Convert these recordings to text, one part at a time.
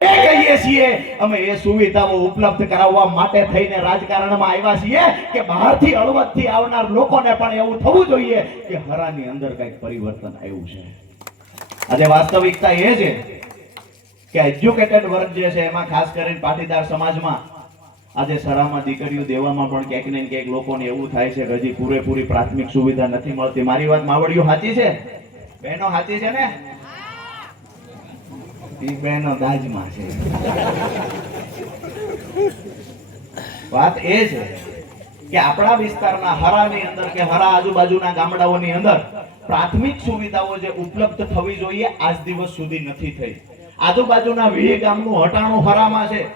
કહીએ છીએ અમે એ સુવિધાઓ ઉપલબ્ધ કરાવવા માટે થઈને રાજકારણમાં આવ્યા છીએ કે બહારથી હળવદથી આવનાર લોકોને પણ એવું થવું જોઈએ કે હરાની અંદર કંઈક પરિવર્તન આવ્યું છે. આજે વાસ્તવિકતા એ છે કે એજ્યુકેટેડ વર્ગ જે છે એમાં ખાસ કરીને પાટીદાર સમાજમાં આજે સરામાં દીકરીઓ દેવામાં પણ ક્યાંક ને ક્યાંક લોકોને એવું થાય છે કે હજી પૂરેપૂરી પ્રાથમિક સુવિધા નથી મળતી. મારી વાત માવડીઓ સાચી છે? બહેનો સાચી છે ને? બહેનો દાજમાં છે. વાત એ છે કે આપણા વિસ્તારના હરાની અંદર કે હરા આજુબાજુના ગામડાઓની અંદર પ્રાથમિક સુવિધાઓ જે ઉપલબ્ધ થવી જોઈએ આજ દિવસ સુધી નથી થઈ. આજુબાજુના 20 ગામનું હટાણું હરામાં છે,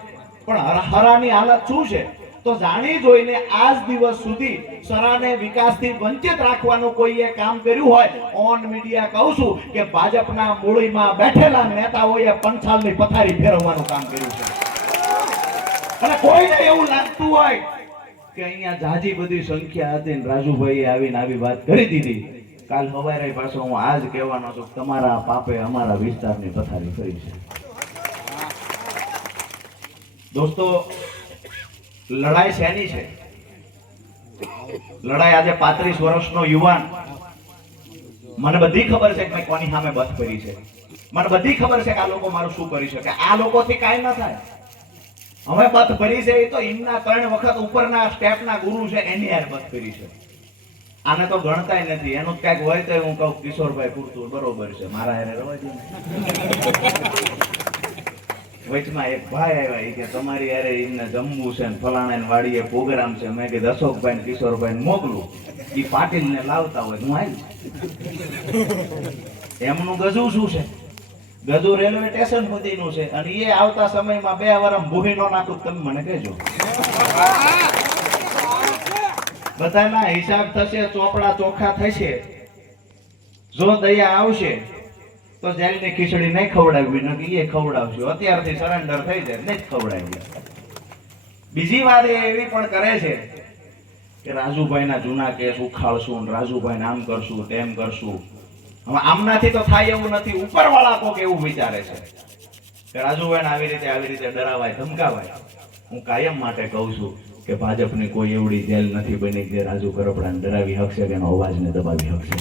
પણ હરાની હાલત શું છે તો જાણી જોઈને આજ દિવસ સુધી સરાને વિકાસથી વંચિત રાખવાનું કોઈએ કામ કર્યું હોય ઓન મીડિયા કહું છું કે ભાજપના મૂળીમાં બેઠેલા નેતાઓએ પંચાલની પથારી ફેરવવાનું કામ કર્યું છે. અને કોઈને એવું લાગતું હોય કે અહીંયા જાજી બધી સંખ્યા હતી ને રાજુભાઈએ આવીને આવી વાત કરી દીધી, કાલ સવારે પાછો હું આજ કહેવાનો છું તમારા પાપે અમારા વિસ્તારની પથારી ફરી છે. દોસ્તો, લડાઈ શેની છે? લડાઈ આજે 35 વર્ષનો યુવાન, મને બધી ખબર છે કે મેં કોની સામે બસ કરી છે, મને બધી ખબર છે કે આ લોકો મારું શું કરી શકે, આ લોકોથી કાંઈ ન થાય. હવે બત ભરી છે એ તો એમના 3 વખત ઉપરના સ્ટેપના ગુરુ છે એની યાર બત ભરી છે. આને તો ગણતાય નથી, એનું કઈક હોય તો હું કહું કિશોરભાઈ પૂરતું બરોબર છે, મારા હારે રવા દે. વચમાં એક ભાઈ આવ્યા કે તમારી હારે એમને જમવું છે ને ફલાણા વાડીએ પ્રોગ્રામ છે. મેં કીધું અશોકભાઈ ને કિશોરભાઈ ને મોકલું, એ પાટીલ ને લાવતા હોય હું આવી. એમનું ગજુ શું છે? ગજુ રેલવે સ્ટેશન સુધીનું છે અને એ આવતા સમયમાં 2 વર્ષ ભૂહી નો નાખું તમે મને કહેજો. બધાના હિસાબ થશે, ચોપડા ચોખ્ખા થશે. જો દયા આવશે તો જેલની ખીચડી નહીં ખવડાવવી, નકી એ ખવડાવશું. અત્યારથી સરેન્ડર થઈ જાય નહીં ખવડાવી. બીજી વાત એવી પણ કરે છે કે રાજુભાઈના જૂના કેસ ઉખાડશું, રાજુભાઈને આમ કરશું તેમ કરશું. હવે આમનાથી તો થાય એવું નથી. ઉપરવાળા કોક એવું વિચારે છે કે રાજુભાઈને આવી રીતે ડરાવાય ધમકાવાય. હું કાયમ માટે કહું છું કે ભાજપની કોઈ એવડી જેલ નથી બની જે રાજુ કરપડાને ડરાવી શકશે કે એનો અવાજને દબાવી શકશે.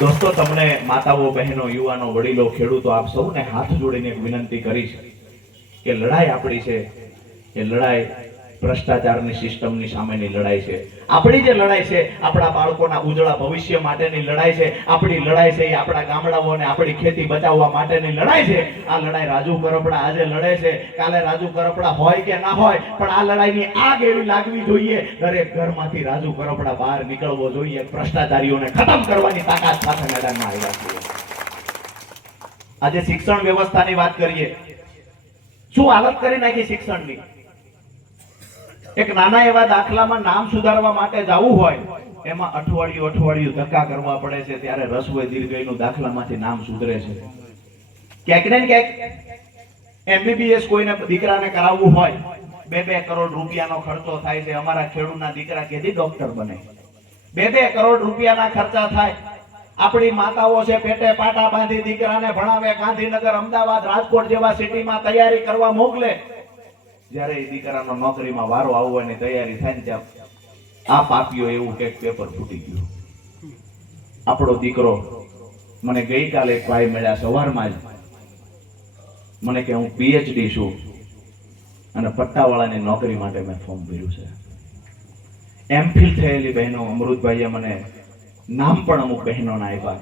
દોસ્તો, તમને માતાઓ, બહેનો, યુવાનો, વડીલો, ખેડૂતો આપ સૌને હાથ જોડીને એક વિનંતી કરીશ કે લડાઈ આપણી છે એ લડાઈ ભ્રષ્ટાચારની સિસ્ટમની સામેની લડાઈ છે. આપણી જે લડાઈ છે આપણા બાળકોના ઉજળા ભવિષ્ય માટેની લડાઈ છે. આપણી લડાઈ છે એ આપણા ગામડાઓને આપણી ખેતી બચાવવા માટેની લડાઈ છે. આ લડાઈ રાજુ કરપડા આજે લડે છે, કાલે રાજુ કરપડા હોય કે ના હોય, પણ આ લડાઈની આગ એવી લાગવી જોઈએ દરેક ઘરમાંથી રાજુ કરપડા બહાર નીકળવો જોઈએ. ભ્રષ્ટાચારીઓને ખતમ કરવાની તાકાત સાથે મેદાનમાં આવ્યા છીએ. આજે શિક્ષણ વ્યવસ્થાની વાત કરીએ, શું હાલત કરી નાખી શિક્ષણની. એક નાના એવા દાખલામાં નામ સુધારવા માટે જવું હોય એમાં અઠવાડિયું ધક્કા કરવા પડે છે, ત્યારે રસોઈ દીર્ઘઈનું દાખલામાંથી નામ સુધરે છે. ક્યાંક ને ક્યાંક MBBS કોઈને દીકરાને કરાવવું હોય 2-2 કરોડ રૂપિયાનો ખર્ચો થાય છે. અમારા ખેડૂતના દીકરા કેદી ડોક્ટર બને? 2-2 કરોડ રૂપિયાના ખર્ચા થાય. આપણી માતાઓ છે પેટે પાટા બાંધી દીકરાને ભણાવે, ગાંધીનગર, અમદાવાદ, રાજકોટ જેવા સિટીમાં તૈયારી કરવા મોકલે. જ્યારે એ દીકરાનો નોકરીમાં વારો આવવાની તૈયારી થાય ને ત્યાં આ પાપીઓ એવું કે પેપર ફૂટી ગયું. આપણો દીકરો, મને ગઈકાલે એક ભાઈ મળ્યા સવારમાં જ, મને કે હું PhD છું અને પટ્ટાવાળાની નોકરી માટે મેં ફોર્મ ભર્યું છે. MPhil થયેલી બહેનો, અમૃતભાઈએ મને નામ પણ અમુક બહેનોના આપ્યા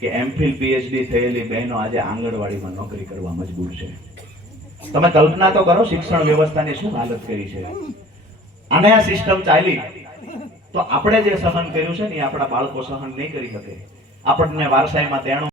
કે MPhil PhD થયેલી બહેનો આજે આંગણવાડીમાં નોકરી કરવા મજબૂર છે. તમે કલ્પના તો કરો શિક્ષણ વ્યવસ્થાની શું હાલત કરી છે. અને આ સિસ્ટમ ચાલી તો આપણે જે સહન કર્યું છે ને એ આપણા બાળકો સહન નહીં કરી શકે. આપણને વારસાઈમાં તેણું